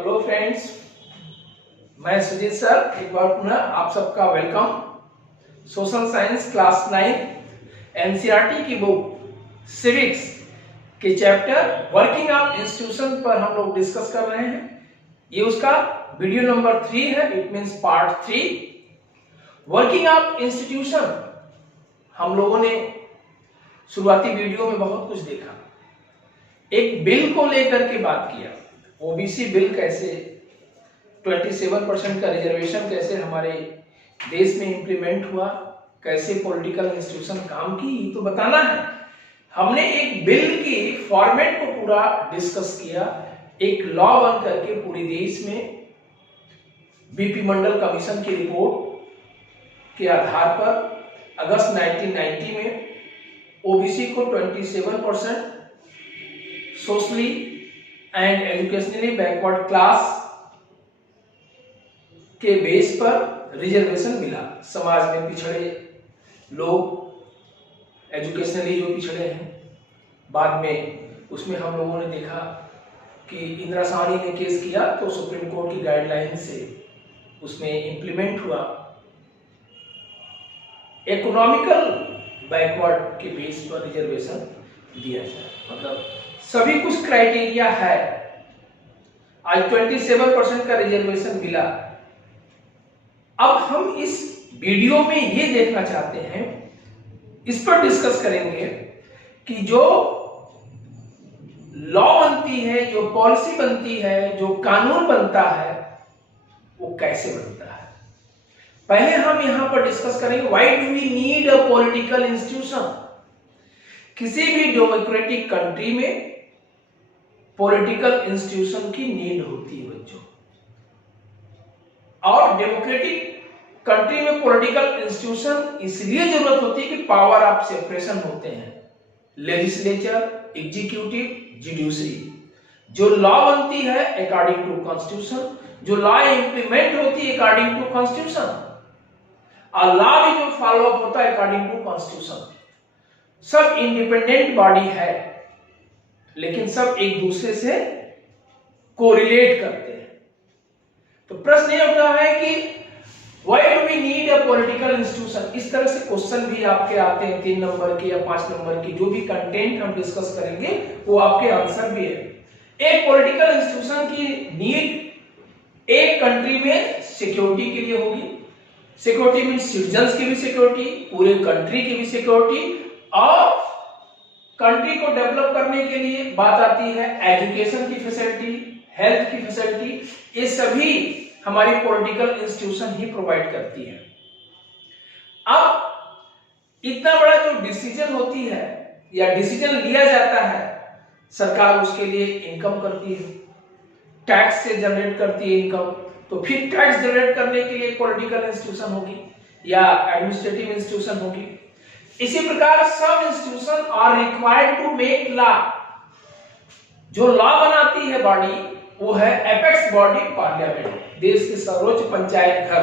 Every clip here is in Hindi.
हेलो फ्रेंड्स, मैं सुजीत सर एक बार पुनः आप सबका welcome. Social science class 9 NCERT की बुक सिविक्स के चैप्टर वर्किंग ऑफ इंस्टीट्यूशन पर हम लोग डिस्कस कर रहे हैं। ये उसका वीडियो नंबर 3 है, it means part 3 working of institution. हम लोगों ने शुरुआती वीडियो में बहुत कुछ देखा, एक बिल को लेकर के बात किया, ओबीसी बिल कैसे, 27% का रिजर्वेशन कैसे हमारे देश में इंप्लीमेंट हुआ, कैसे पॉलिटिकल इंस्टीट्यूशन काम की, ये तो बताना है। हमने एक बिल के फॉर्मेट को पूरा डिस्कस किया, एक लॉ बन करके पूरे देश में बीपी मंडल कमीशन की रिपोर्ट के आधार पर अगस्त 1990 में ओबीसी को 27% socially and educationally backward class के बेस पर रिजर्वेशन मिला। समाज में पिछड़े लोग, एजुकेशनली जो पिछड़े हैं, बाद में उसमें हम लोगों ने देखा कि इंदिरा साहनी ने केस किया तो सुप्रीम कोर्ट की गाइडलाइन से उसमें इंप्लीमेंट हुआ। इकोनॉमिकल बैकवर्ड के बेस पर रिजर्वेशन दिया जाए, मतलब सभी कुछ क्राइटेरिया है। आज 27% का रिजर्वेशन मिला। अब हम इस वीडियो में ये देखना चाहते हैं, इस पर डिस्कस करेंगे कि जो लॉ बनती है, जो पॉलिसी बनती है, जो कानून बनता है, वो कैसे बनता है। पहले हम यहां पर डिस्कस करेंगे why do we need a political institution. किसी भी डेमोक्रेटिक कंट्री में पॉलिटिकल इंस्टीट्यूशन की नीड होती है बच्चों, और डेमोक्रेटिक कंट्री में पॉलिटिकल इंस्टीट्यूशन इसलिए जरूरत होती है कि पावर ऑफ सेपरेशन होते हैं, लेजिस्लेचर, एग्जीक्यूटिव, जुडिशरी। जो लॉ बनती है अकॉर्डिंग टू कॉन्स्टिट्यूशन, जो लॉ इंप्लीमेंट होती है अकॉर्डिंग टू कॉन्स्टिट्यूशन, और लॉ भी जो फॉलो अप होता है अकॉर्डिंग टू कॉन्स्टिट्यूशन। सब इंडिपेंडेंट बॉडी है, लेकिन सब एक दूसरे से कोरिलेट करते हैं। तो प्रश्न ये उठता है कि why do we need a political institution. इस तरह से क्वेश्चन भी आपके आते हैं 3 नंबर के या 5 नंबर की। जो भी कंटेंट हम डिस्कस करेंगे वो आपके आंसर भी है। एक पॉलिटिकल इंस्टीट्यूशन की नीड एक कंट्री में सिक्योरिटी के लिए होगी। सिक्योरिटी मींस सिटीजन्स की भी सिक्योरिटी, पूरे कंट्री की भी सिक्योरिटी, और कंट्री को डेवलप करने के लिए बात आती है एजुकेशन की फैसिलिटी, हेल्थ की फैसिलिटी। ये सभी हमारी पॉलिटिकल इंस्टीट्यूशन ही प्रोवाइड करती है। अब इतना बड़ा जो डिसीजन होती है या डिसीजन लिया जाता है, सरकार उसके लिए इनकम करती है, टैक्स से जनरेट करती है इनकम। तो फिर टैक्स जनरेट करने के लिए पॉलिटिकल इंस्टीट्यूशन होगी या एडमिनिस्ट्रेटिव इंस्टीट्यूशन होगी। इसी प्रकार सब institution are required to make law. जो लॉ बनाती है बॉडी वो है एपेक्स बॉडी पार्लियामेंट, देश के सर्वोच्च पंचायत घर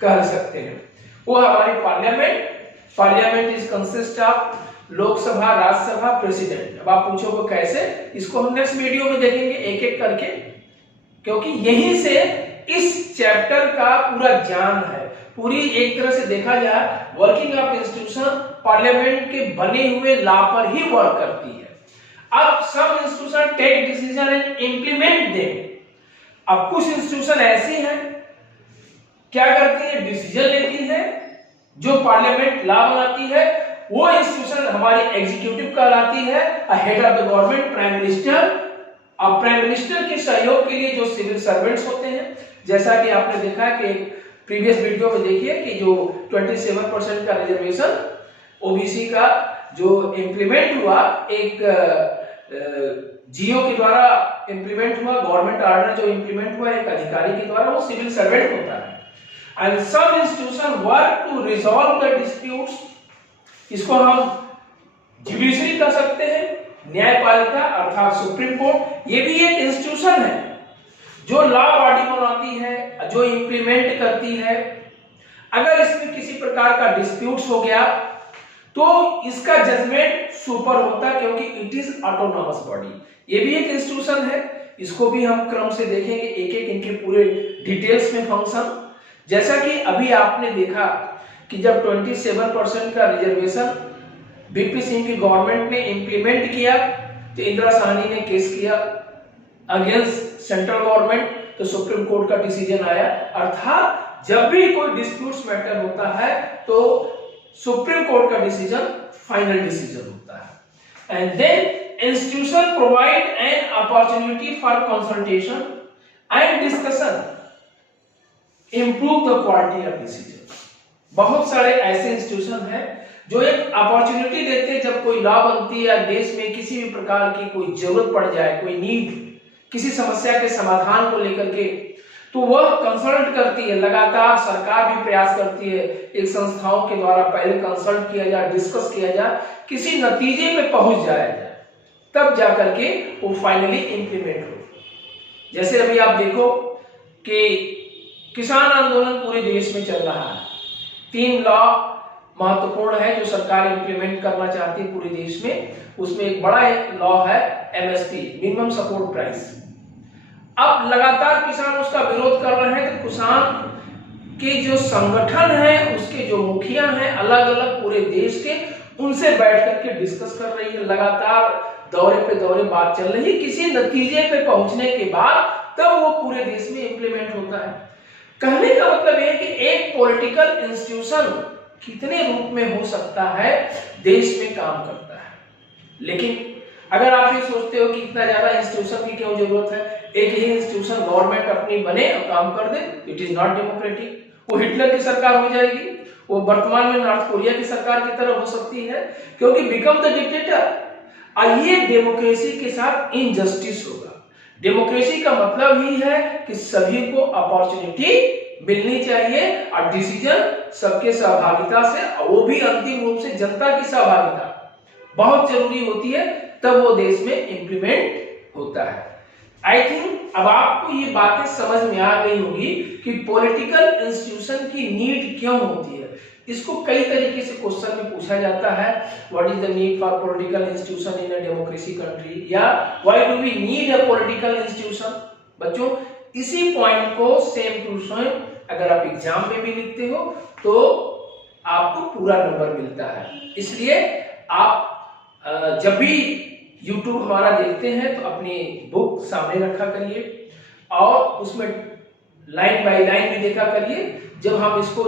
कह सकते हैं, वो हमारी parliament. Parliament is consist of Lok Sabha, Rajya Sabha, president. अब आप पूछोगे कैसे, इसको हम नेक्स्ट वीडियो में देखेंगे एक एक करके, क्योंकि यहीं से इस चैप्टर का पूरा ज्ञान है। पूरी एक तरह से देखा जाए वर्किंग ऑफ इंस्टीट्यूशन पार्लियामेंट के बने हुए लॉ पर ही वर्क करती है। अब सब institution take decision and implement them. अब कुछ इंस्टीट्यूशन ऐसी हैं क्या करती है, डिसीजन लेती है, जो पार्लियामेंट लॉ बनाती है। वो इंस्टीट्यूशन हमारी एग्जीक्यूटिव कहलाती है, head of the government prime minister. अब प्राइम मिनिस्टर के सहयोग के लिए जो सिविल सर्वेंट्स होते हैं, जैसा कि आपने देखा कि प्रीवियस वीडियो में देखिए कि जो 27% का रिजर्वेशन ओबीसी का जो इंप्लीमेंट हुआ, एक जीओ के द्वारा इंप्लीमेंट हुआ, गवर्नमेंट ऑर्डर जो इंप्लीमेंट हुआ एक अधिकारी के द्वारा, वो सिविल सर्वेंट होता है। And some institution work to resolve the disputes. इसको हम जुडिशरी कह सकते हैं, न्यायपालिका अर्थात सुप्रीम कोर्ट। ये भी एक इंस्टीट्यूशन है जो लॉ बॉडी बनाती है, जो इंप्लीमेंट करती है। अगर इसमें किसी प्रकार का डिस्प्यूट्स हो गया तो इसका जजमेंट सुपर होता है, क्योंकि इट इज ऑटोनॉमस बॉडी। ये भी एक इंस्टीट्यूशन है इसको भी हम क्रम से देखेंगे, एक एक इनके पूरे डिटेल्स में फंक्शन। जैसा कि अभी आपने देखा कि जब 27% का रिजर्वेशन बीपी सिंह की गवर्नमेंट ने इंप्लीमेंट किया तो इंदिरा साहनी ने केस किया अगेंस्ट सेंट्रल गवर्नमेंट, तो सुप्रीम कोर्ट का डिसीजन आया। अर्थात जब भी कोई डिस्प्यूट्स मैटर होता है तो सुप्रीम कोर्ट का डिसीजन फाइनल डिसीजन होता है। And then institution provide an opportunity for consultation and discussion, improve the quality of decision. बहुत सारे ऐसे इंस्टीट्यूशन हैं जो एक अपॉर्चुनिटी देते हैं, जब कोई लॉ बनती है या देश में किसी भी प्रकार की कोई जरूरत पड़ जाए, कोई नीड, किसी समस्या के समाधान को लेकर के, तो वह कंसल्ट करती है। लगातार सरकार भी प्रयास करती है एक संस्थाओं के द्वारा पहले कंसल्ट किया जाए, डिस्कस किया जाए, किसी नतीजे पे पहुंच जाया जाए, तब जाकर के वो फाइनली इंप्लीमेंट हो। जैसे अभी आप देखो कि किसान आंदोलन पूरे देश में चल रहा है, 3 लॉ महत्वपूर्ण है जो सरकार इंप्लीमेंट करना चाहती है पूरे देश में। उसमें एक बड़ा लॉ है एमएसपी, मिनिमम सपोर्ट प्राइस। अब लगातार किसान उसका विरोध कर रहे हैं, तो किसान के जो संगठन है, उसके जो मुखिया हैं अलग अलग पूरे देश के, उनसे बैठ करके डिस्कस कर रही है। लगातार दौरे पे दौरे बात चल रही है, किसी नतीजे पे पहुंचने के बाद तब वो पूरे देश में इंप्लीमेंट होता है। कहने का मतलब है कि एक पॉलिटिकल इंस्टीट्यूशन कितने रूप में हो सकता है, देश में काम करता है। लेकिन अगर आप ये सोचते हो कि इतना ज्यादा इंस्टीट्यूशन की क्यों जरूरत है, एक ही इंस्टीट्यूशन गवर्नमेंट अपनी बने और काम कर दे, इट इज नॉट डेमोक्रेटिक। वो हिटलर की सरकार हो जाएगी, वो वर्तमान में नॉर्थ कोरिया की सरकार की तरह हो सकती है, क्योंकि बिकम द डिक्टेटर। और ये डेमोक्रेसी के साथ इनजस्टिस होगा। डेमोक्रेसी का मतलब ही है कि सभी को अपॉर्चुनिटी मिलनी चाहिए और डिसीजन सबके सहभागिता से, और वो भी अंतिम रूप से जनता की सहभागिता बहुत जरूरी होती है, तब वो देश में इंप्लीमेंट होता है। आई थिंक अब आपको ये बातें समझ में आ गई होगी कि पॉलिटिकल इंस्टीट्यूशन की नीड क्यों होती है। इसको कई तरीके से क्वेश्चन में पूछा जाता है, what is the need for political institution in a democracy country, या why do we need a political institution. बच्चों, इसी पॉइंट को सेम टू सेम अगर आप एग्जाम में भी लिखते हो तो आपको पूरा नंबर मिलता है। इसलिए आप जब भी YouTube हमारा देखते हैं तो अपनी बुक सामने रखा करिए और उसमें लाइन बाय लाइन भी देखा करिए। जब हम इसको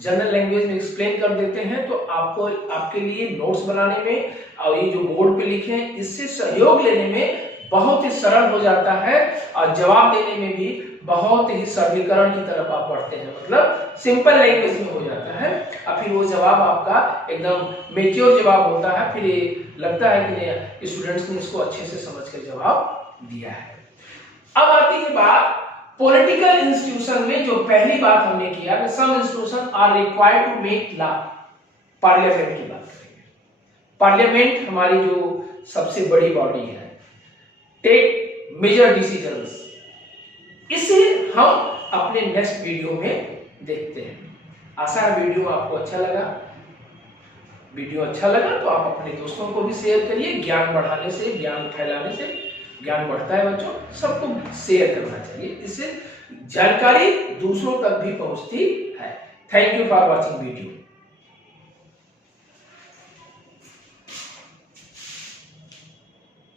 जनरल लैंग्वेज में एक्सप्लेन कर देते हैं तो आपको आपके लिए नोट्स बनाने में और ये जो बोर्ड पे लिखे हैं इससे सहयोग लेने में बहुत ही सरल हो जाता है, और जवाब देने में भी बहुत ही सरलीकरण की तरफ आप बढ़ते हैं, मतलब सिंपल लैंग्वेज में हो जाता है, और फिर वो जवाब आपका एकदम मेच्योर जवाब होता है। फिर ये लगता है कि नहीं, स्टूडेंट्स ने इसको अच्छे से समझ कर जवाब दिया है। अब आती है बात पॉलिटिकल इंस्टीट्यूशन में, जो पहली बात हमने किया कि some institution are required to make law. Parliament की बात करेंगे। पार्लियामेंट हमारी जो सबसे बड़ी बॉडी है, टेक मेजर डिसीजंस, इसे हम अपने नेक्स्ट वीडियो में देखते हैं। आशा है वीडियो आपको अच्छा लगा। वीडियो अच्छा लगा तो आप अपने दोस्तों को भी शेयर करिए। ज्ञान बढ़ाने से, ज्ञान फैलाने से ज्ञान बढ़ता है बच्चों, सबको शेयर करना चाहिए, इससे जानकारी दूसरों तक भी पहुंचती है। Thank you for watching video.